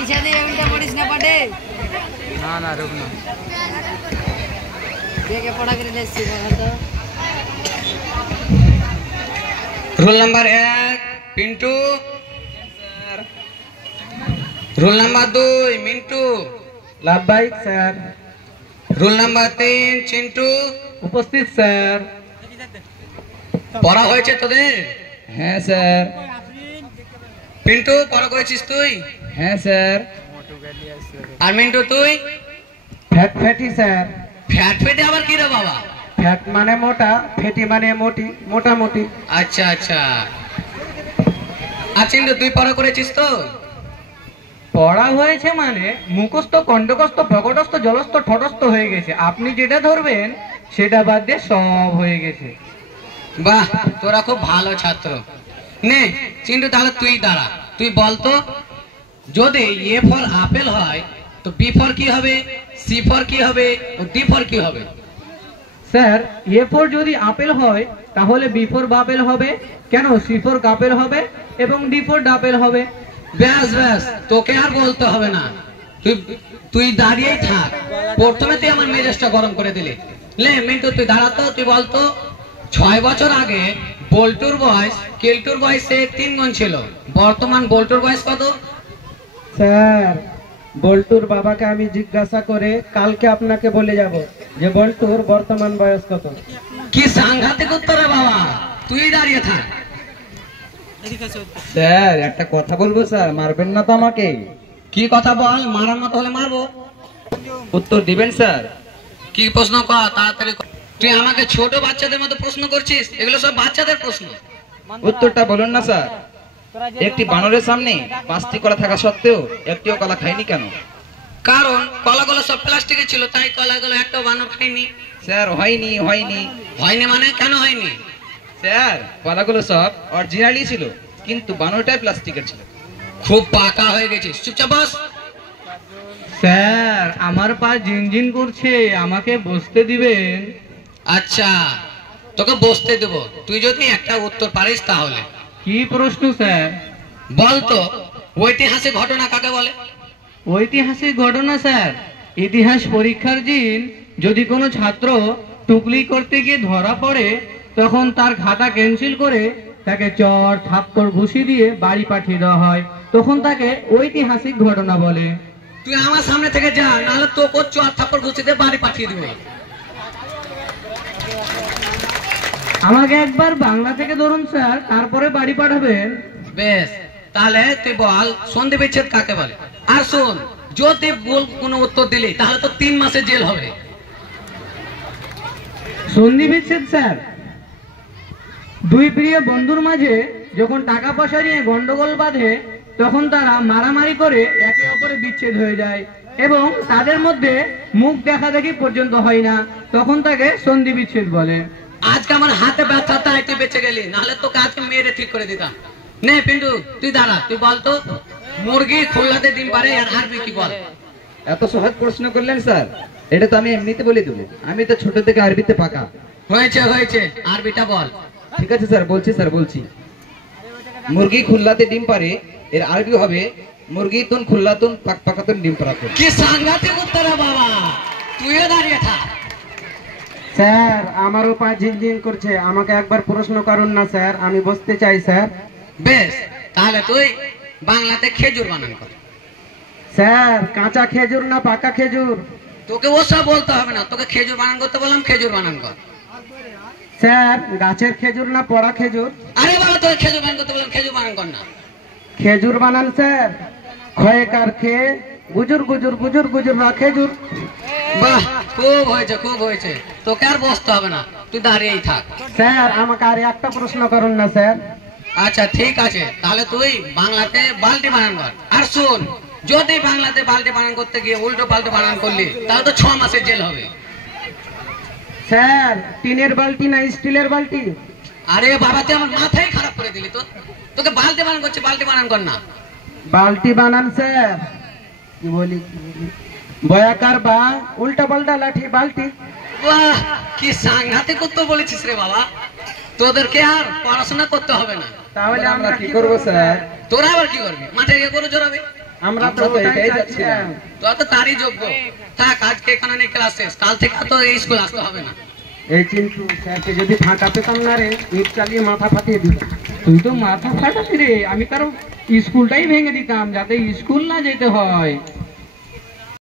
पीछे দিয়ে উল্টা পড়িস না পাটে না না রুক না দেখে পড়া করে যাচ্ছি তো roll number 1 Pintu sir roll number 2 Mintu লাভবাহিক স্যার रोल नंबर 3 चिंटू উপস্থিত স্যার পড়া হয়েছে তোদের হ্যাঁ স্যার पिंटू পড়া করেছিস তুই হ্যাঁ স্যার আর মিন্টু তুই ফ্যাট ফ্যাটি স্যার ফ্যাট ফেটে আবার কি রে বাবা ফ্যাট মানে মোটা ফেটি মানে মোটি মোটামুটি আচ্ছা আচ্ছা আর চিন্টু তুই পড়া করেছিস তো পড়া হয়েছে মানে মুখস্থ কণ্ঠস্থ প্রকটস্থ জলস্থ ঠটস্থ হয়ে গেছে আপনি যেটা ধরবেন সেটা বাদ দিয়ে সব হয়ে গেছে বাহ তোরা খুব ভালো ছাত্র নে চিন্টু তাহলে তুই দাঁড়া তুই বল তো যদি এ ফর আপেল হয় তো বি ফর কি হবে সি ফর কি হবে ও ডি ফর কি হবে স্যার এ ফর যদি আপেল হয় তাহলে বি ফর বাপেল হবে কেন সি ফর কাপেল হবে এবং ডি ফর ডাপেল হবে ব্যাস ব্যাস তোকে আর বলতে হবে না তুই তুই দাঁড়িয়েই থাক প্রথমে তুই আমার মেজাজটা গরম করে দিলি লে মিন্টু তুই দাঁড়াতো তুই বলতো 6 বছর আগে বল্টুর বয়স কেলটুর বয়সে 3 গুণ ছিল বর্তমান বল্টুর বয়স কত স্যার বল্টুর বাবাকে আমি জিজ্ঞাসা করে কালকে আপনাকে বলে যাব যে বল্টুর বর্তমান বয়স কত কি সাংঘাতিক উত্তর রে বাবা তুই দাঁড়িয়ে থাক স্যার একটা কথা বলবো স্যার মারবেন না তো আমাকে কি কথা বল মারার মতো হলে মারবো উত্তর দিবেন স্যার কি প্রশ্ন কর তাড়াতাড়ি কর। তুই আমাকে ছোট বাচ্চাদের মতো প্রশ্ন করছিস এগুলো সব বাচ্চাদের প্রশ্ন উত্তরটা বলুন না স্যার একটি বানরের সামনে 5টি কলা থাকা সত্ত্বেও একটিও কলা খায়নি কেন কারণ কলাগুলো সব প্লাস্টিকের ছিল তাই কলাগুলো একটাও বানর খায়নি স্যার হয়নি হয়নি মানে কেন হয়নি স্যার কলাগুলো সব অরিজিনালই ছিল কিন্তু বানরটাই প্লাস্টিকের ছিল খুব পাকা হয়ে গেছিস চুপচাপ বস স্যার আমার পা ঝিনঝিন করছে আমাকে বসতে দিবেন আচ্ছা তোকে বসতে দেব তুই যদি একটা উত্তর পারিস তাহলে কি প্রশ্ন স্যার বলতো ঐতিহাসিক ঘটনা কাকে বলে ঐতিহাসিক ঘটনা স্যার ইতিহাস পরীক্ষার দিন যদি কোনো ছাত্র টুকলি করতে গিয়ে ধরা পড়ে তখন তার খাতা ক্যান্সেল করে তাকে চর থাপ্পড় ঘুষি দিয়ে বাড়ি পাঠিয়ে দেওয়া হয় তখন তাকে ঐতিহাসিক ঘটনা বলে তুই আমার সামনে থেকে যা নাহলে তোকে চর থাপ্পড় ঘুষি দিয়ে বাড়ি পাঠিয়ে দিব আমাকে একবার বাংলা থেকে ধরুন স্যার তারপরে বাড়ি পাঠাবেন বেশ তাহলে তুই বল সন্ধি বিচ্ছেদ কাকে বলে আর শোন যদি বল কোনো উত্তর দিলি তাহলে তো 3 মাসের জেল হবে সন্ধি বিচ্ছেদ স্যার দুই প্রিয় বন্ধুর মাঝে যখন টাকা পয়সা নিয়ে গন্ডগোল বাঁধে তখন তারা মারামারি করে একে অপরে বিচ্ছেদ হয়ে যায় এবং তাদের মধ্যে মুখ দেখা দেখি পর্যন্ত হয় না তখন তাকে সন্ধি বিচ্ছেদ বলে আজকে আমার হাতে ব্যথা তাই তুই বেঁচে গেলি নাহলে তোকে আজকে মেরে ঠিক করে দিতাম নে পিন্টু তুই দাঁড়া তুই বল তো মুরগি খুলনাতে ডিম পারে আর আরবি কি বল এত সহজ প্রশ্ন করলেন স্যার এটা তো আমি এমনিতে বলে দেবো আমি তো ছোট থেকে আরবিতে পাকা হয়েছে হয়েছে আরবিটা বল ঠিক আছে স্যার বলছি মুরগি খুলনাতে ডিম পারে এর আরবি হবে মুরগি তুন খুলনাতুন পাক পাকাতুন ডিম পারাতুন কি সাংঘাতিক উত্তর রে বাবা তুইও দাঁড়িয়ে থাক স্যার আমারও পা ঝিনঝিন করছে আমাকে একবার প্রশ্ন করুন না স্যার আমি বসতে চাই স্যার বেশ তাহলে তুই বাংলাতে খেজুর বানান কর স্যার কাঁচা খেজুর না পাকা খেজুর তোকে ওসব বলতে হবে না তোকে খেজুর বানান করতে বললাম খেজুর বানান কর স্যার গাছের খেজুর না পড়া খেজুর আরে বাবা তোকে খেজুর বানান করতে বললাম খেজুর বানান কর না খেজুর বানান স্যার খয়েকার খেয়ে গুজুর গুজুর গুজুর গুজুর না খেজুর বাহ খুব হয়েছে তোকে আর বসতে হবে না তুই দাঁড়িয়েই থাক স্যার আমাকে আর একটা প্রশ্ন করুন না স্যার আচ্ছা ঠিক আছে তাহলে তুই বাংলাতে বালতি বানান কর আর শোন যদি বাংলাতে বালতি বানান করতে গিয়ে উল্টো পাল্টো বানান করলি তাহলে তো 6 মাসের জেল হবে স্যার টিনের বালতি না স্টিলের বালতি আরে বাবা তুই আমার মাথাই খারাপ করে দিলি তো তোকে বালতি বানান করছে বালতি বানান কর না বালতি বানান স্যার কি বলি বয়াকার বা উল্টা পাল্টা লাঠি বালতি বাহ কি সাংঘাতিক উত্তর বলেছিস রে বাবা তোদেরকে আর পড়াশোনা করতে হবে না তাহলে আমরা কি করব স্যার তোরা আবার কি করবি মাঠে গিয়ে গরু চড়াবি আমরা তো এটাই যাচ্ছিলাম। তো তো তারই যোগ্য। থাক, আজকে এখানে নেই ক্লাস শেষ, কাল থেকে তো এই স্কুল আসতে হবে না। এই চিন্টু স্যারকে যদি ফাঁকা পেতাম না রে, ইট চালিয়ে মাথা ফাটিয়ে দিতাম। তুই তো মাথা ফাটাস রে, আমি কারো স্কুলটাই ভেঙে দিতাম যাতে স্কুল না যেতে হয়।